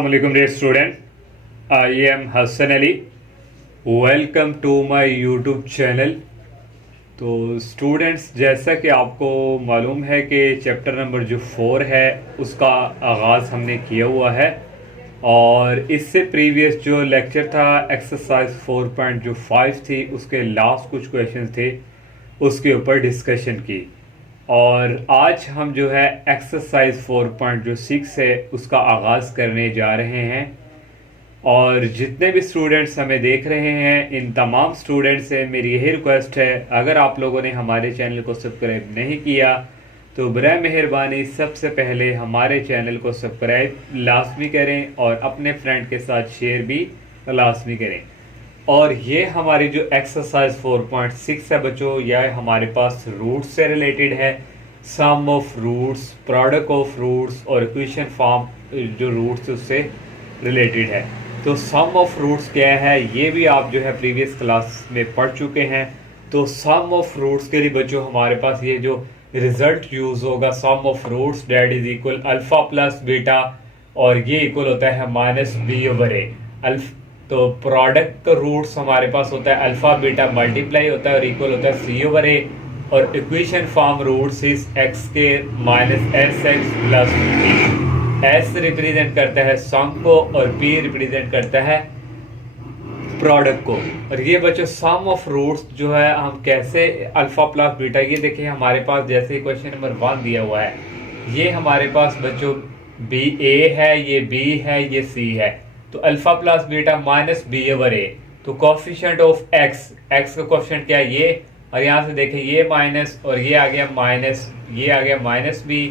Assalamualaikum dear student. I am Hassan Ali. Welcome to my YouTube channel. तो students, जैसा कि आपको मालूम है कि चैप्टर नंबर जो 4 है उसका आगाज़ हमने किया हुआ है और इससे प्रीवियस जो लेक्चर था एक्सरसाइज 4.5 थी उसके लास्ट कुछ क्वेश्चन थे उसके ऊपर डिस्कशन की। और आज हम जो है एक्सरसाइज 4.6 है उसका आगाज़ करने जा रहे हैं। और जितने भी स्टूडेंट्स हमें देख रहे हैं इन तमाम स्टूडेंट्स से मेरी यही रिक्वेस्ट है, अगर आप लोगों ने हमारे चैनल को सब्सक्राइब नहीं किया तो बराए मेहरबानी सबसे पहले हमारे चैनल को सब्सक्राइब लाजमी करें और अपने फ्रेंड के साथ शेयर भी लाजमी करें। और ये हमारी जो एक्सरसाइज 4.6 है बच्चों, यह हमारे पास रूट्स से रिलेटेड है। Sum of roots, product of roots और इक्वेशन फॉर्म जो रूट्स उससे रिलेटेड है। तो सम ऑफ रूट्स क्या है ये भी आप जो है प्रीवियस क्लास में पढ़ चुके हैं। तो सम ऑफ रूट्स के लिए बच्चों हमारे पास ये जो रिजल्ट यूज होगा, sum of roots that is equal alpha plus beta और ये इक्वल होता है माइनस बी ओवर ए। तो प्रोडक्ट का रूट्स हमारे पास होता है अल्फा बीटा मल्टीप्लाई होता है और इक्वल होता है सी ओवर ए। और equation form roots is x के minus s x plus b. S represent करता है सम को और बी रिप्रेजेंट करता है प्रोडक्ट को। और ये बच्चों सम ऑफ रूट्स जो है हम कैसे अल्फा प्लस बीटा, ये देखिए हमारे पास जैसे क्वेश्चन नंबर 1 दिया हुआ है, ये हमारे पास बच्चों बी ए है, ये बी है, ये सी है। तो alpha plus beta minus b over a. तो कोफिशिएंट ऑफ एक्स, एक्स का कोफिशिएंट क्या है ये, और यहाँ से देखें ये माइनस और ये आ गया माइनस, ये आ गया माइनस बी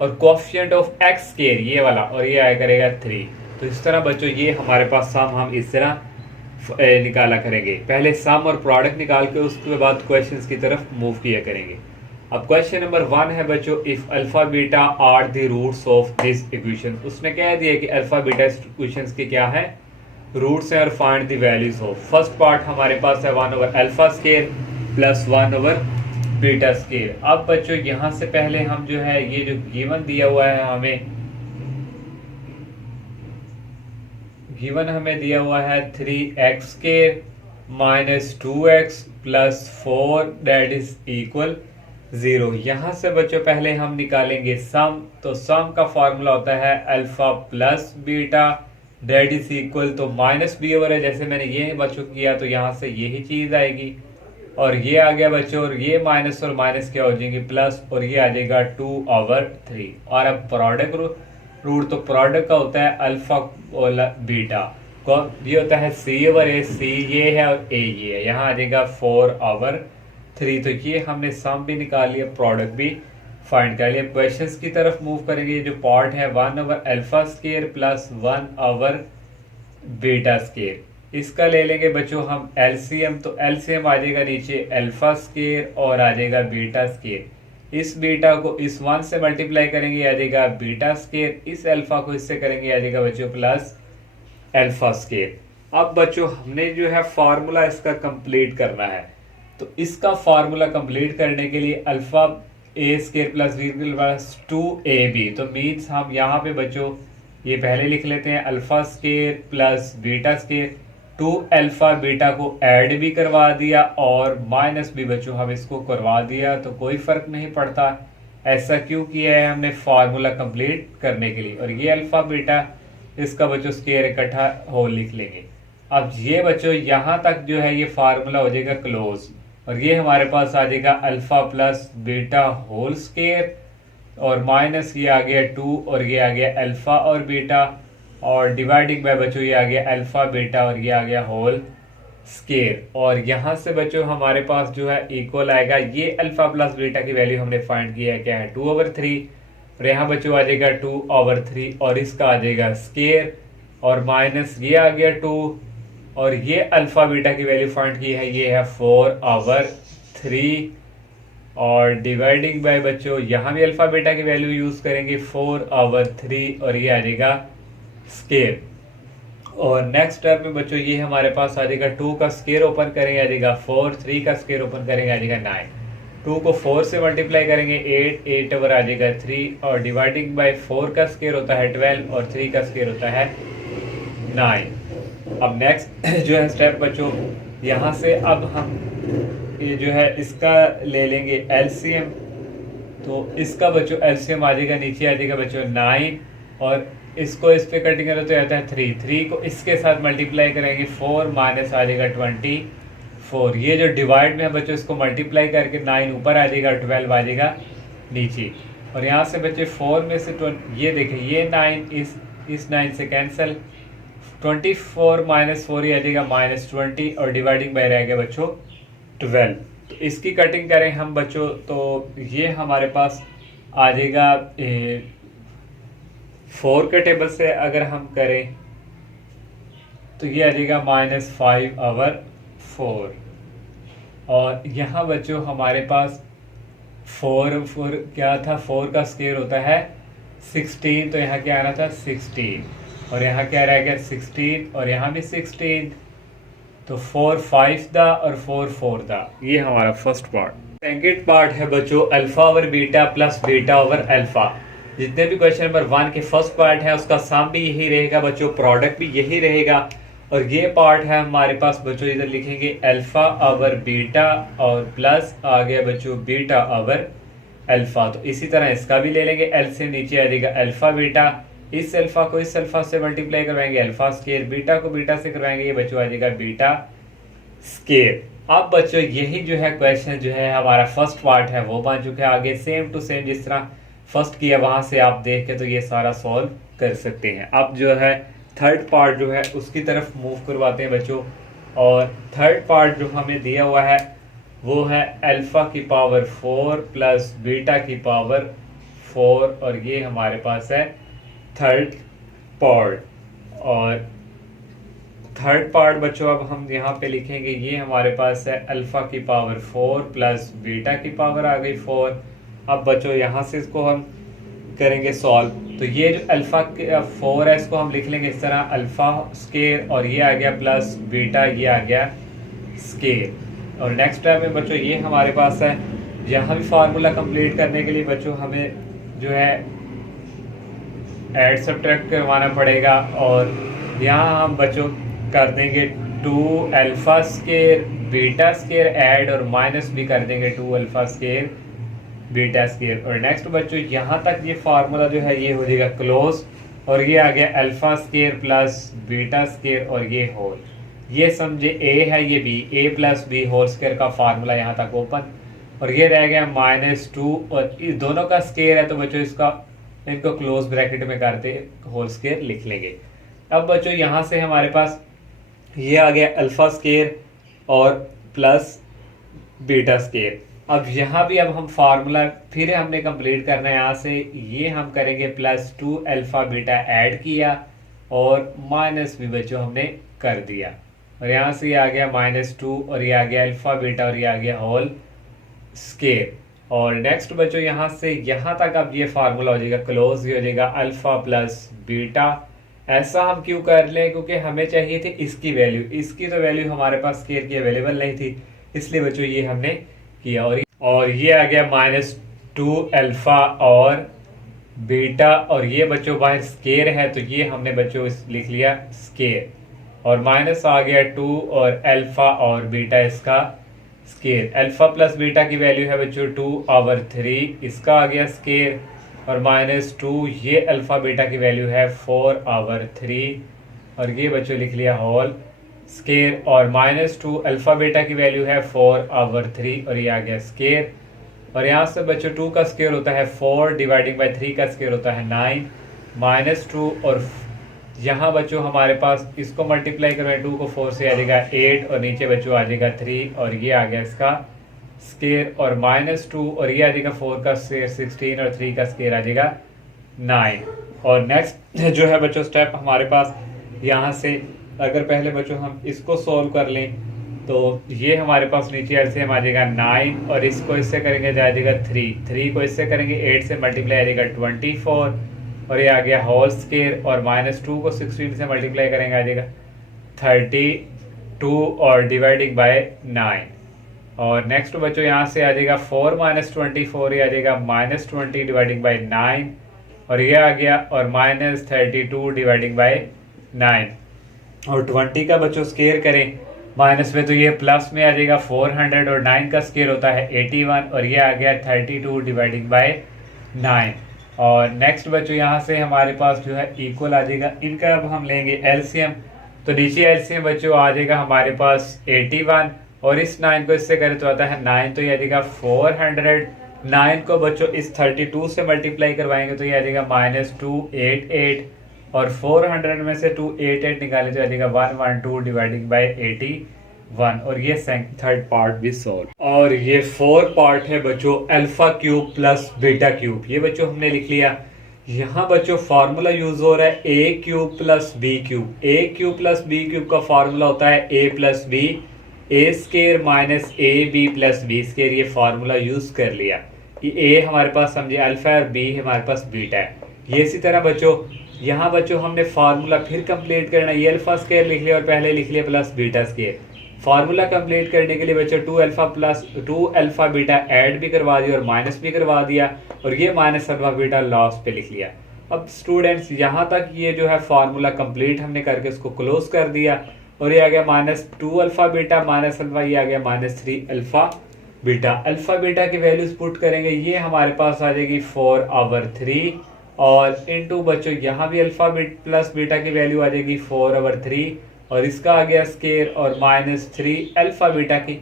और कोफिशिएंट ऑफ एक्स स्क्वायर ये वाला और ये आया करेगा 3। तो इस तरह बच्चों ये हमारे पास सम हम इस तरह निकाला करेंगे। पहले सम और प्रोडक्ट निकाल के उसके बाद क्वेश्चंस की तरफ मूव किया करेंगे। अब क्वेश्चन नंबर 1 है बच्चों, if alpha beta are the roots of this equation. उसने कह दिया कि अल्फा बीटा इक्वेशंस के क्या है रूट्स हैं और find the values of. First part हमारे पास है 1 over alpha square plus 1 over beta square. अब बच्चों यहाँ से पहले हम जो है ये जो गिवन दिया हुआ है हमें दिया हुआ है 3x square minus 2x plus 4 that is equal 0। यहाँ से बच्चों पहले हम निकालेंगे सम। तो सम का फॉर्मूला होता है alpha plus beta that is equal, तो माइनस बी ओवर है, जैसे मैंने ये बच्चों किया तो यहाँ से यही चीज आएगी और ये आ गया बच्चों और ये माइनस और माइनस क्या हो जाएंगे प्लस और ये आ जाएगा 2 ओवर 3। और अब प्रोडक्ट रूट, तो प्रोडक्ट का होता है अल्फा और बीटा को, ये होता है सी ओवर ए, सी ये है और ए ये है, यहाँ आ जाएगा 4 ओवर 3। तो ये हमने सम भी निकाल लिया, प्रोडक्ट भी फाइंड कर लिया। क्वेश्चंस की तरफ मूव करेंगे। ये जो पार्ट है 1 over alpha square plus 1 over beta square, इसका ले लेंगे बच्चों हम एलसीएम। तो एलसीएम आ जाएगा नीचे अल्फा स्क्वायर और आ जाएगा बीटा स्क्वायर। इस बीटा को इस 1 से मल्टीप्लाई करेंगे आ जाएगा बीटा स्क्वायर, इस अल्फा को इससे करेंगे आ जाएगा बच्चों प्लस अल्फा स्क्वायर। अब बच्चों हमने जो है फार्मूला इसका कंप्लीट करना है। तो इसका फार्मूला कंप्लीट करने के लिए alpha a square plus b plus 2ab, तो मीन्स हम यहाँ पे बच्चों ये पहले लिख लेते हैं alpha square plus beta square. 2 alpha beta को ऐड भी करवा दिया और माइनस भी बच्चों हम इसको करवा दिया, तो कोई फर्क नहीं पड़ता। ऐसा क्यों किया है हमने, फार्मूला कंप्लीट करने के लिए। और ये अल्फा बीटा इसका बच्चों स्क्वायर इकट्ठा होल लिख लेंगे। अब ये बच्चों यहाँ तक जो है ये फार्मूला हो जाएगा क्लोज और ये हमारे पास आ जाएगा alpha plus beta whole square और माइनस ये आ गया 2 और ये आ गया अल्फा और बीटा और डिवाइडिंग बाय बच्चों ये आ गया अल्फा बीटा और ये आ गया होल स्क्वायर। और यहाँ से बच्चों हमारे पास जो है इक्वल आएगा, ये अल्फा प्लस बीटा की वैल्यू हमने फाइंड किया है क्या है 2 ओवर 3 और यहाँ बच्चों आ जाएगा 2 ओवर 3 और इसका आ जाएगा स्क्वायर और माइनस ये आ गया 2 और ये अल्फा बीटा की वैल्यू फाइंड की है ये है 4 ओवर 3 और डिवाइडिंग बाय बच्चों यहाँ भी अल्फा बीटा की वैल्यू यूज करेंगे 4 ओवर 3 और ये आ जाएगा स्क्वायर। और नेक्स्ट टर्म में बच्चों ये हमारे पास आ जाएगा 2 का स्क्वायर ओपन करेंगे आ जाएगा 4, 3 का स्क्वायर ओपन करेंगे आ जाएगा 9। 2 को 4 से मल्टीप्लाई करेंगे 8, 8 ओवर आ जाएगा 3 और डिवाइडिंग बाय 4 का स्क्वायर होता है 12 और 3 का स्क्वायर होता है 9। अब नेक्स्ट जो है स्टेप बच्चों, यहाँ से अब हम ये जो है इसका ले लेंगे एलसीएम। तो इसका बच्चों एलसीएम आ जाएगा, नीचे आ जाएगा बच्चों 9 और इसको इस पे कटिंग करो तो आता है 3 को इसके साथ मल्टीप्लाई करेंगे 4 माइनस आ जाएगा 24। ये जो डिवाइड में है बच्चों इसको मल्टीप्लाई करके 9 ऊपर आ जाएगा 12 आ जाएगा नीचे। और यहाँ से बच्चे 4 में से ये देखें ये 9 इस 9 से कैंसिल, 24 माइनस 4 ही आ जाएगा -20 और डिवाइडिंग बाय रह गया बच्चों 12। तो इसकी कटिंग करें हम बच्चों तो ये हमारे पास आ जाएगा 4 के टेबल से अगर हम करें तो ये आ जाएगा -5/4। और यहाँ बच्चों हमारे पास 4 क्या था, 4 का स्क्वायर होता है 16, तो यहाँ क्या आना था 16 और यहाँ क्या रह गया 16 और यहाँ भी 16। तो 4 5 दा और 4 4 दा, ये हमारा फर्स्ट पार्ट। सेकंड पार्ट है बच्चों alpha over beta plus beta over alpha. जितने भी क्वेश्चन नंबर 1 के फर्स्ट पार्ट है उसका सम भी यही रहेगा बच्चों, प्रोडक्ट भी यही रहेगा। और ये पार्ट है हमारे पास बच्चों, इधर लिखेंगे अल्फा ओवर बीटा और प्लस आ गया बच्चों बीटा ओवर अल्फा। तो इसी तरह इसका भी ले लेंगे, एल से नीचे आ जाएगा अल्फा बीटा, इस अल्फा को इस अल्फा से मल्टीप्लाई करवाएंगे अल्फा स्केयर, बीटा को बीटा से करवाएंगे ये बच्चों आ जाएगा बीटा स्केयर। अब बच्चों यही जो है क्वेश्चन जो है हमारा फर्स्ट पार्ट है वो बन चुका है। आगे सेम टू सेम जिस तरह फर्स्ट किया वहां से आप देख के तो ये सारा सॉल्व कर सकते हैं। अब जो है थर्ड पार्ट जो है उसकी तरफ मूव करवाते हैं बच्चों। और थर्ड पार्ट जो हमें दिया हुआ है वो है अल्फा की पावर 4 प्लस बीटा की पावर 4 और ये हमारे पास है थर्ड पार्ट। और थर्ड पार्ट बच्चों अब हम यहाँ पे लिखेंगे ये हमारे पास है अल्फा की पावर 4 प्लस बीटा की पावर आ गई 4। अब बच्चों यहाँ से इसको हम करेंगे सॉल्व। तो ये जो अल्फा 4 है इसको हम लिख लेंगे इस तरह अल्फा स्केयर और ये आ गया प्लस बीटा ये आ गया स्केयर। और नेक्स्ट स्टेप में बच्चों ये हमारे पास है, यहाँ भी फार्मूला कंप्लीट करने के लिए बच्चों हमें जो है ऐड सब्ट्रैक्ट करवाना पड़ेगा। और यहाँ हम बच्चों कर देंगे 2 alpha square beta square add और माइनस भी कर देंगे 2 अल्फा स्केयर बीटा स्केयर। और नेक्स्ट बच्चों यहाँ तक ये फार्मूला जो है ये हो जाएगा क्लोज और ये आ गया alpha square plus beta square और ये होल। ये समझे ए है ये बी, ए प्लस बी होल स्केयर का फार्मूला यहाँ तक ओपन। और ये रह गया -2 और इस दोनों का स्केयर है तो बच्चों इसका इनको क्लोज ब्रैकेट में करते होल स्केयर लिख लेंगे। अब बच्चों यहाँ से हमारे पास ये आ गया अल्फा स्केयर और प्लस बीटा स्केयर। अब यहाँ भी अब हम फार्मूला फिर हमने कंप्लीट करना है। यहाँ से ये हम करेंगे +2 अल्फा बीटा ऐड किया और माइनस भी बच्चों हमने कर दिया और यहाँ से ये आ गया -2 और ये आ गया अल्फा बीटा और ये आ गया होल स्केयर। और नेक्स्ट बच्चों यहाँ से यहाँ तक अब ये फार्मूला हो जाएगा क्लोज, ये हो जाएगा अल्फा प्लस बीटा। ऐसा हम क्यों कर लें, क्योंकि हमें चाहिए थी इसकी वैल्यू, इसकी तो वैल्यू हमारे पास स्केयर की अवेलेबल नहीं थी, इसलिए बच्चों ये हमने किया। और ये आ गया -2 अल्फा और बीटा और ये बच्चों बाहर स्केयर है तो ये हमने बच्चों लिख लिया स्केयर। और माइनस आ गया 2 और अल्फा और बीटा इसका स्केयर। अल्फा प्लस बीटा की वैल्यू है बच्चों 2/3, इसका आ गया स्केयर। और -2 ये अल्फा बीटा की वैल्यू है 4/3 और ये बच्चों लिख लिया होल स्केयर। और -2 अल्फा बीटा की वैल्यू है 4/3 और ये आ गया स्केयर। और यहाँ से बच्चों 2 का स्केयर होता है 4 डिवाइडिंग बाय 3 का स्केयर होता है 9 -2 और यहाँ बच्चों हमारे पास इसको मल्टीप्लाई करें 2 को 4 से आ जाएगा 8 और नीचे बच्चों आ जाएगा 3 और ये आ गया इसका स्केयर। और -2 और ये आ जाएगा 4 का स्केयर 16 और 3 का स्केयर आ जाएगा 9। और नेक्स्ट जो है बच्चों स्टेप हमारे पास यहाँ से अगर पहले बच्चों हम इसको सॉल्व कर लें तो ये हमारे पास नीचे एलसीएम आ जाएगा 9 और इसको इससे करेंगे तो आ जाएगा 3 को इससे करेंगे 8 से मल्टीप्लाई आ जाएगा 24 और ये आ गया होल स्केयर। और -2 को 16 से मल्टीप्लाई करेंगे आ जाएगा 32 और डिवाइडिंग बाय 9। और नेक्स्ट बच्चों यहाँ से आ जाएगा 4 माइनस 24, ये आ जाएगा -20 डिवाइडिंग बाई 9, और ये आ गया, और -32 डिवाइडिंग बाई 9। और 20 का बच्चों स्केयर करें माइनस में, तो ये प्लस में आ जाएगा 400, और 9 का स्केयर होता है 81, और ये आ गया 32 डिवाइडिंग बाई 9। और नेक्स्ट बच्चों यहाँ से हमारे पास जो है इक्वल आ जाएगा, इनका अब हम लेंगे एलसीएम। तो नीचे एलसीएम बच्चों आ जाएगा हमारे पास 81, और इस 9 को इससे करें तो आता है 9, तो ये आ जाएगा 400। 9 को बच्चों इस 32 से मल्टीप्लाई करवाएंगे तो ये आ जाएगा -288, और 400 में से 288 निकाले तो आ जाएगा 112 डिवाइडिंग बाई 81, और ये थर्ड पार्ट भी सॉल्व। और ये 4 पार्ट है बच्चों alpha cube plus beta cube, ये बच्चों हमने लिख लिया। यहाँ बच्चों फार्मूला यूज हो रहा है a cube plus b cube. A cube plus b cube का फार्मूला होता है a plus b, a square minus a b plus b square, ये फार्मूला यूज कर लिया। ये ए हमारे पास समझे अल्फा और बी हमारे पास बीटा है। ये इसी तरह बच्चों यहाँ बच्चों हमने फार्मूला फिर कंप्लीट करना, ये अल्फा स्केयर लिख लिया और पहले लिख लिया plus beta square. Formula complete करने के लिए बच्चों 2 अल्फा बीटा ऐड भी करवा दिया और माइनस भी करवा दिया, और ये माइनस अल्फा बीटा लास्ट पे लिख लिया। अब स्टूडेंट्स यहाँ तक ये जो है फार्मूला कंप्लीट हमने करके इसको क्लोज कर दिया, और ये आ गया -2 अल्फा बीटा माइनस अल्फा, ये आ गया -3 अल्फा बीटा। अल्फा बीटा की वैल्यूज पुट करेंगे, ये हमारे पास आ जाएगी 4/3, और इनटू बच्चों यहाँ भी अल्फा प्लस बीटा की वैल्यू आ जाएगी 4/3, और इसका आ गया स्केयर, और -3 अल्फा बीटा की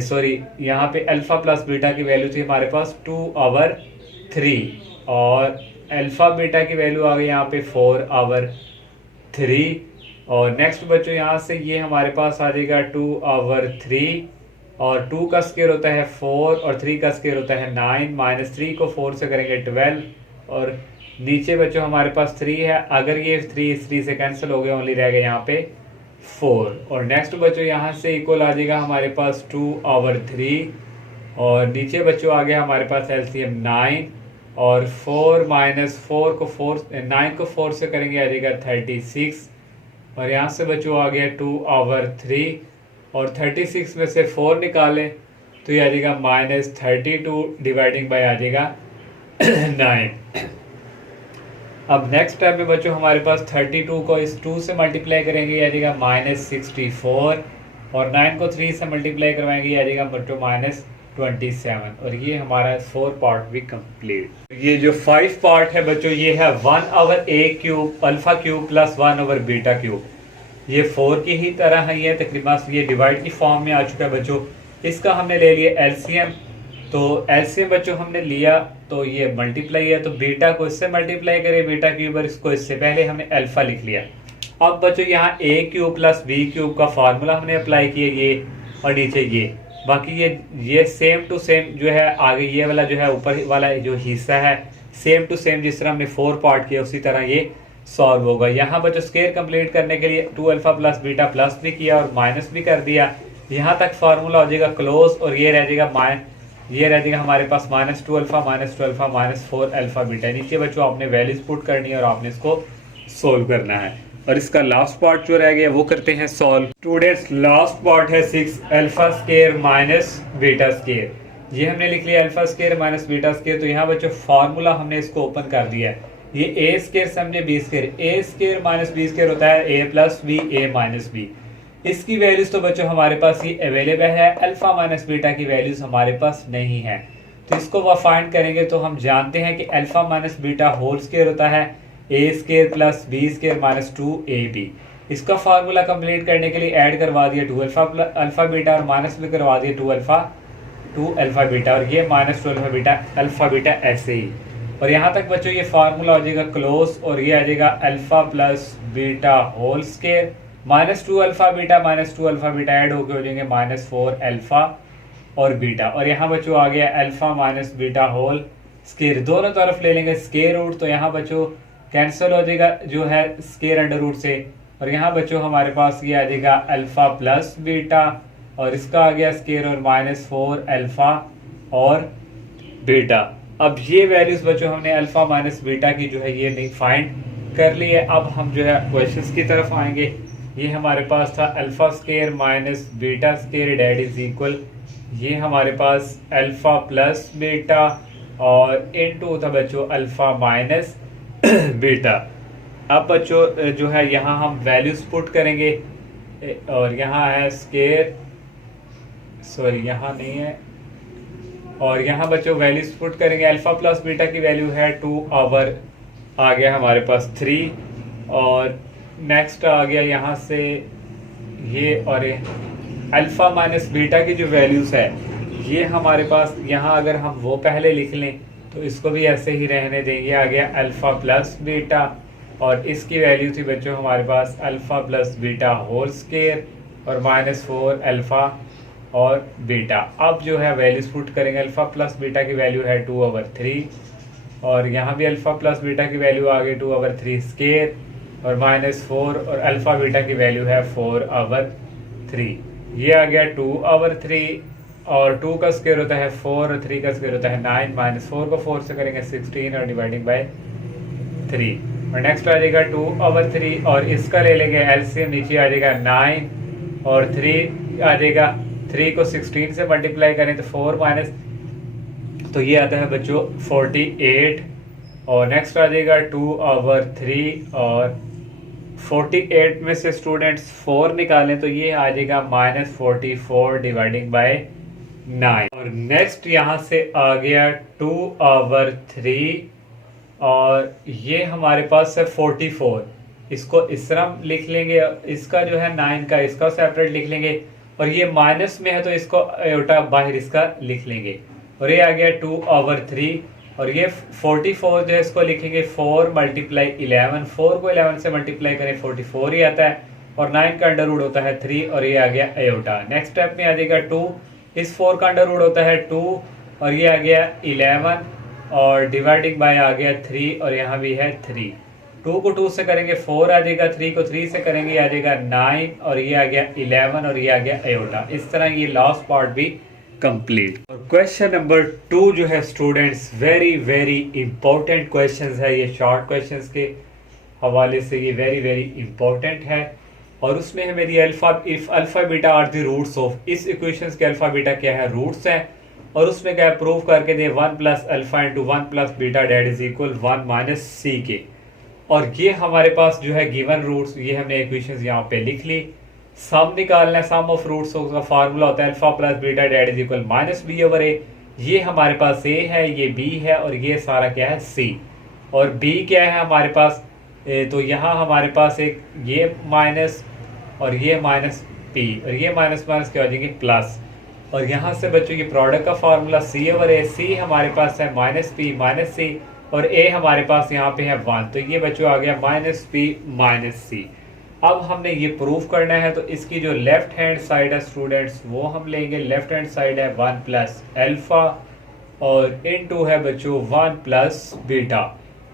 सॉरी यहाँ पे अल्फा प्लस बीटा की वैल्यू थी हमारे पास 2/3, और अल्फा बीटा की वैल्यू आ गई यहाँ पे 4/3। और नेक्स्ट बच्चों यहाँ से ये हमारे पास आ जाएगा 2/3, और 2 का स्केयर होता है 4, और 3 का स्केयर होता है 9, -3 को 4 से करेंगे 12, और नीचे बच्चों हमारे पास 3 है, अगर ये 3 से कैंसिल हो गया, ओनली रह गया यहाँ पे 4। और नेक्स्ट बच्चों यहाँ से इक्वल आ जाएगा हमारे पास 2/3, और नीचे बच्चों आ गया हमारे पास एलसीएम 9, और 9 को 4 से करेंगे आ जाएगा 36, और यहाँ से बच्चों आ गया 2/3, और 36 में से 4 निकालें तो ये आ जाएगा -32 डिवाइडिंग बाय आ जाएगा 9। अब नेक्स्ट स्टेप में बच्चों हमारे पास 32 को इस 2 से मल्टीप्लाई करेंगे, ये आ जाएगा -64, और 9 को 3 से मल्टीप्लाई करवाएंगे, ये आ जाएगा बच्चों -27, और ये हमारा 4 पार्ट भी कंप्लीट। ये जो 5 पार्ट है बच्चों, ये है 1/a cube alpha cube plus 1/बीटा क्यूब। ये 4 की ही तरह है, ये तकरीबन ये डिवाइड की फॉर्म में आ चुका है बच्चों। इसका हमने ले लिया एलसीएम, तो एलसीएम बच्चों हमने लिया तो ये मल्टीप्लाई है, तो बीटा को इससे मल्टीप्लाई करें बीटा क्यूब, और इसको इससे पहले हमने अल्फा लिख लिया। अब बच्चों यहाँ ए क्यूब प्लस बी क्यूब का फार्मूला हमने अप्लाई किया, ये और नीचे ये, बाकी ये सेम टू सेम जो है आगे ये वाला जो है ऊपर वाला जो हिस्सा है सेम टू सेम जिस तरह हमने 4 पार्ट किया उसी तरह ये सॉल्व होगा। यहाँ बच्चों स्केयर कंप्लीट करने के लिए 2 अल्फा प्लस बीटा प्लस भी किया और माइनस भी कर दिया। यहाँ तक फार्मूला हो जाएगा क्लोज, और ये रह जाएगा हमारे पास -2 अल्फा -4 अल्फा बीटा। नीचे बच्चों आपने वैल्यूज पुट करनी है और आपने इसको सोल्व करना है, और इसका लास्ट पार्ट जो रह गया वो करते हैं सॉल्व। स्टूडेंट्स लास्ट पार्ट है 6 alpha square minus beta square. ये हमने लिख लिया alpha square minus beta square. तो यहाँ बच्चों फार्मूला हमने इसको ओपन कर दिया है। ये ए स्केयर समझे बी स्केयर, ए स्केयर माइनस बी स्केयर होता है a plus b A minus B. इसकी वैल्यूज तो बच्चों हमारे पास ही अवेलेबल है, अल्फा माइनस बीटा की वैल्यूज हमारे पास नहीं है। तो इसको वह फाइंड करेंगे तो हम जानते हैं कि alpha minus beta whole square होता है a square plus b square minus 2ab। इसका फार्मूला कंप्लीट करने के लिए ऐड करवा दिया 2 अल्फा बीटा और माइनस भी करवा दिया 2 अल्फा बीटा, और ये -2 अल्फा बीटा ऐसे ही। और यहाँ तक बच्चों ये फार्मूला हो जाएगा क्लोज, और ये आ जाएगा alpha plus beta whole square -2 alpha beta add होकर हो जाएंगे -4 अल्फा और बीटा। और यहाँ बच्चों आ गया alpha minus beta whole square, दोनों तरफ ले लेंगे स्केयर रूट, तो यहाँ बच्चों कैंसिल हो जाएगा जो है स्केयर अंडर रूट से। और यहाँ बच्चों हमारे पास ये आ जाएगा अल्फा प्लस बीटा, और इसका आ गया स्केयर और -4 अल्फा और बीटा। अब ये वैल्यूज बच्चों हमने अल्फा माइनस बीटा की जो है ये नहीं फाइंड कर ली है। अब हम जो है क्वेश्चंस की तरफ आएंगे। ये हमारे पास था alpha square minus beta square that is equal ये हमारे पास अल्फ़ा प्लस बीटा और इनटू था बच्चों अल्फ़ा माइनस बीटा। अब बच्चों जो है यहाँ हम वैल्यूज पुट करेंगे और यहाँ है स्केयर, सॉरी यहाँ नहीं है, और यहाँ बच्चों वैल्यूज पुट करेंगे। अल्फ़ा प्लस बीटा की वैल्यू है 2 आवर, आ गया हमारे पास 3, और नेक्स्ट आ गया यहाँ से ये, और अल्फ़ा माइनस बीटा की जो वैल्यूज है ये हमारे पास यहाँ अगर हम वो पहले लिख लें तो इसको भी ऐसे ही रहने देंगे। आ गया अल्फ़ा प्लस बीटा और इसकी वैल्यू थी बच्चों हमारे पास alpha plus beta whole square और -4 अल्फ़ा और बीटा। अब जो है वैल्यूज पुट करेंगे। अल्फ़ा प्लस बीटा की वैल्यू है 2/3 और यहाँ भी अल्फ़ा प्लस बीटा की वैल्यू आ गई 2/3 स्केयर और -4 और अल्फ़ा बीटा की वैल्यू है 4/3। ये आ गया 2/3 और 2 का स्क्वायर होता है 4 और 3 का स्क्वायर होता है 9, -4 को 4 से करेंगे 16 और डिवाइडिंग बाय 3 और नेक्स्ट आ जाएगा 2/3 और इसका ले लेंगे एलसीएम, नीचे आ जाएगा 9 और 3 आ जाएगा, 3 को 16 से मल्टीप्लाई करें तो 4 माइनस, तो ये आता है बच्चों 48 और नेक्स्ट आ जाएगा 2/3 और 48 में से स्टूडेंट्स 4 निकालें तो ये आ जाएगा -44 डिवाइडिंग बाय 9 और नेक्स्ट यहाँ से आ गया 2/3 और ये हमारे पास है 44, इसको इस तरह लिख लेंगे, इसका जो है 9 का इसका सेपरेट लिख लेंगे और ये माइनस में है तो इसको आयोटा बाहर इसका लिख लेंगे और ये आ गया 2/3 और ये 44 जो है इसको लिखेंगे 4 × 11, 4 को 11 से मल्टीप्लाई करें 44 ही आता है और 9 का अंडर रूट होता है 3 और ये आ गया आयोटा। नेक्स्ट स्टेप में आ जाएगा 2, इस 4 का अंडर रूट होता है 2 और ये आ गया 11 और डिवाइडिंग बाय आ गया 3 और यहाँ भी है 3। 2 को 2 से करेंगे 4 आ जाएगा, 3 को 3 से करेंगे आ जाएगा 9 और ये आ गया 11 और ये आ गया आयोटा। इस तरह ये लास्ट पार्ट भी कंप्लीट। और क्वेश्चन नंबर 2 जो है students very very important questions है, ये शॉर्ट क्वेश्चंस के हवाले से ये वेरी वेरी इंपॉर्टेंट है और उसमें है मेरी alpha beta are the roots of, इस इक्वेशंस के अल्फा बीटा क्या है रूट्स हैं और उसमें क्या प्रूव करके दे 1 + alpha × 1 + beta that is equal 1 - c के। और ये हमारे पास जो है गिवन रूट्स, ये हमने इक्वेशंस यहाँ पे लिख ली। सम निकालना है, सम ऑफ रूट्स का फार्मूला होता है alpha plus beta that is equal -b/a। ये हमारे पास a है, ये b है और ये सारा क्या है c और b क्या है हमारे पास, तो यहाँ हमारे पास एक ये माइनस और ये माइनस p और ये माइनस माइनस क्या हो जाएंगे प्लस और यहाँ से बच्चों ये प्रोडक्ट का फार्मूला c/a, c हमारे पास है -p - c और a हमारे पास यहाँ पे है 1, तो ये बच्चों आ गया -p - c। अब हमने ये प्रूफ करना है तो इसकी जो लेफ्ट हैंड साइड है स्टूडेंट्स वो हम लेंगे, लेफ्ट हैंड साइड है 1 + अल्फा और इनटू है बच्चों 1 + बीटा।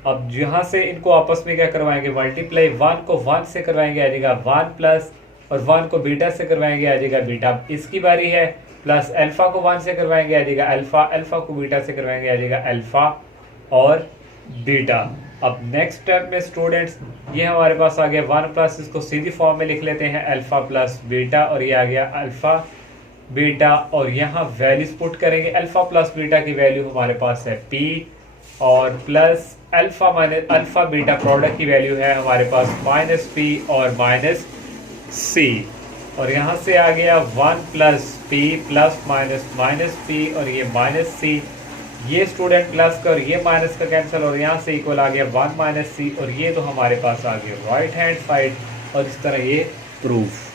अब यहाँ से इनको आपस में क्या करवाएंगे मल्टीप्लाई, 1 को 1 से करवाएंगे आ जाएगा 1 प्लस और 1 को बीटा से करवाएंगे आ जाएगा बीटा। इसकी बारी है प्लस अल्फा को 1 से करवाएंगे आ जाएगा अल्फा, अल्फा को बीटा से करवाएंगे आ जाएगा अल्फा और बीटा। अब नेक्स्ट स्टेप में स्टूडेंट्स ये हमारे पास आ गया 1 प्लस, इसको सीधी फॉर्म में लिख लेते हैं अल्फा प्लस बीटा और ये आ गया अल्फा बीटा और यहाँ वैल्यूज पुट करेंगे। अल्फा प्लस बीटा की वैल्यू हमारे पास है p और plus alpha minus alpha beta product की वैल्यू है हमारे पास -p और -c और यहाँ से आ गया 1 + p प्लस माइनस -p और ये -c, ये स्टूडेंट प्लस का और ये माइनस का कैंसिल और यहाँ से इक्वल आ गया 1 - c और ये तो हमारे पास आ गया राइट हैंड साइड और इस तरह ये प्रूफ।